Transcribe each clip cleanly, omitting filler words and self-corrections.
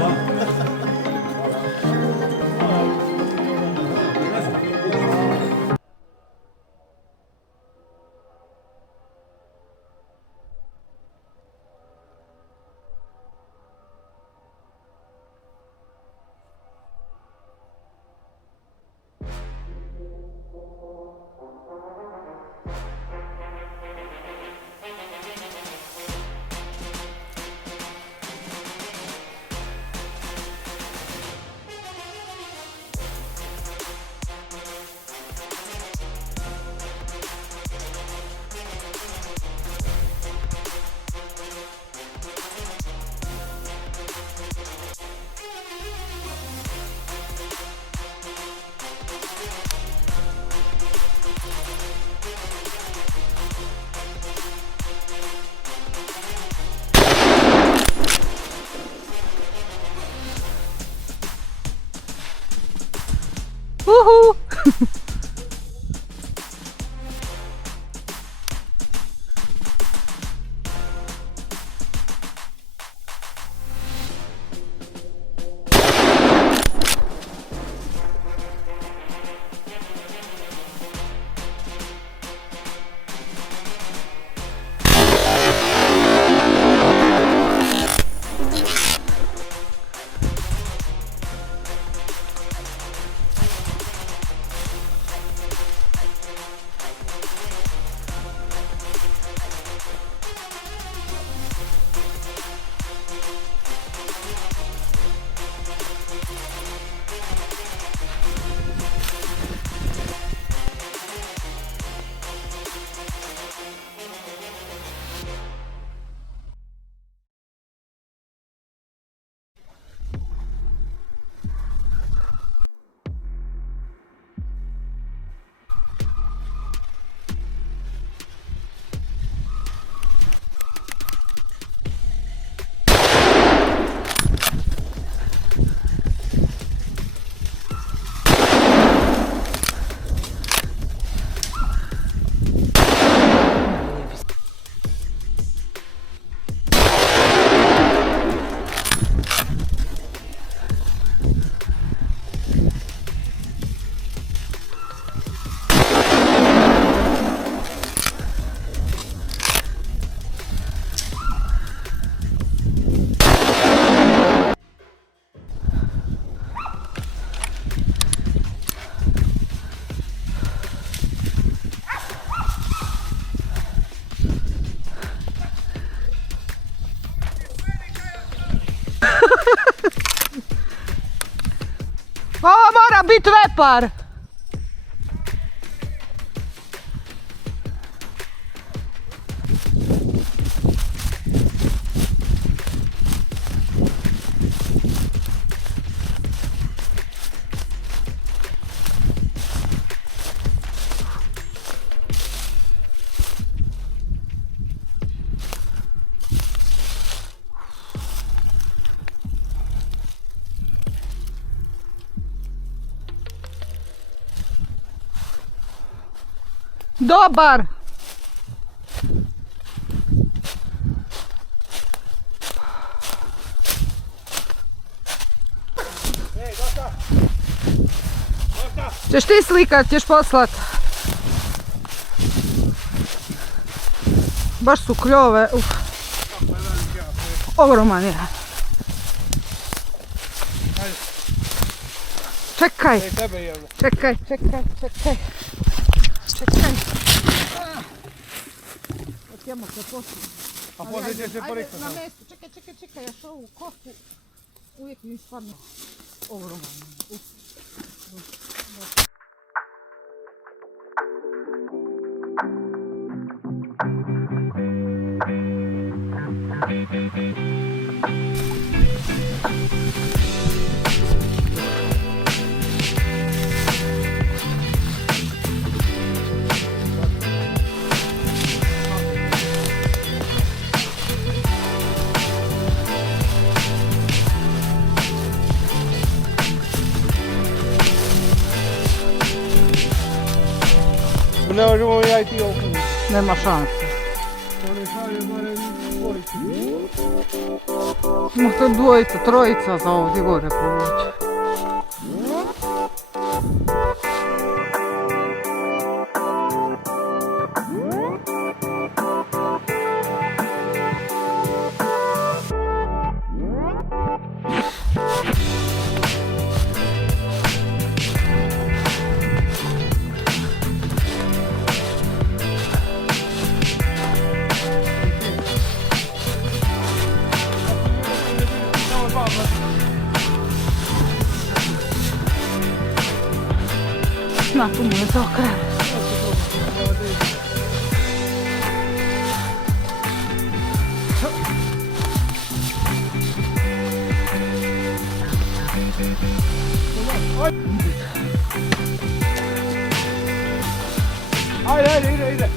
Hvala. Uhu! Ovo mora biti vepar! Dobar! Ćeš ti slikat, ćeš poslat. Baš su kljove. Ogroman je. Čekaj. Čekaj. Otjemo se poslije. A poslije će se poriknuti. Na mjestu. Čekaj, još ovu kofu. Uvijek mi spadne ogroman. Ne možemo ja i ti ovdje. Nema šanse. Oni šalju barem dvojicu. Možda dvojica, trojica za ovdje gore povući. Na, tu mu je zaokrenuo. Ajde, ide.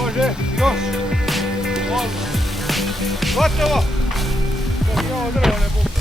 Može, još. Gotovo. Dok je ovo drvo ne bukne.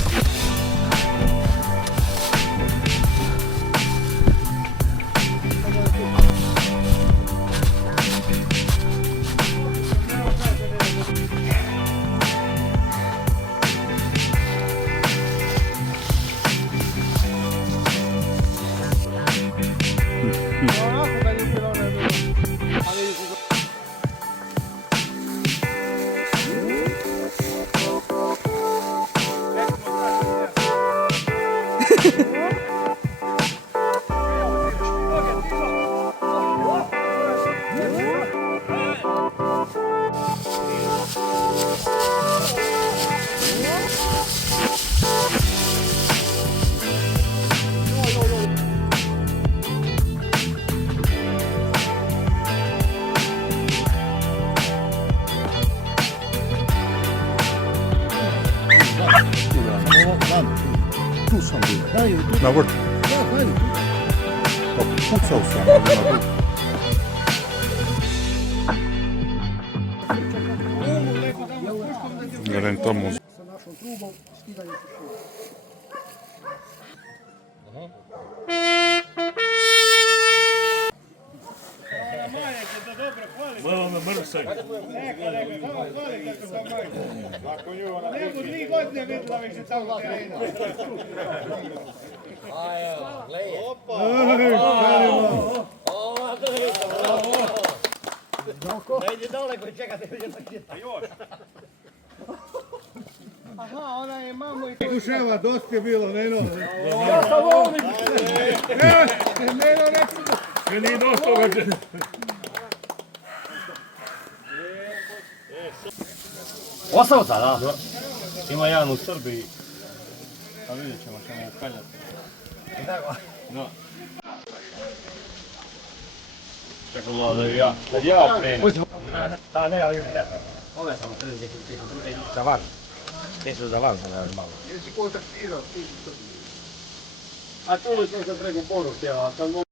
Tu sam bio. Daj, tu. Na vrtu. Da, daj. Pa pucao sam na vrtu. Rentamo. Sa našom trubom skidanje pušova. Malo me mrsaj. Nemo 3 godine vidjela više tamo terena. Aha, ona je mamu i... Duševa, dosta je bilo, Neno. Ja sam ovdje! Neno, recimo. Nije dosta toga. Osavca, da? Ima jedan u Srbiji. Pa vidjet ćemo ukaljati. I tako? Da. Čekaj, da ja. Kad ja krenem. Da, ne, ali ne. Ove sam za van. Te su za van, sam još malo. Jesi kontaktirao, ti su to. A čuli smo se preko poruke, a sad mogu...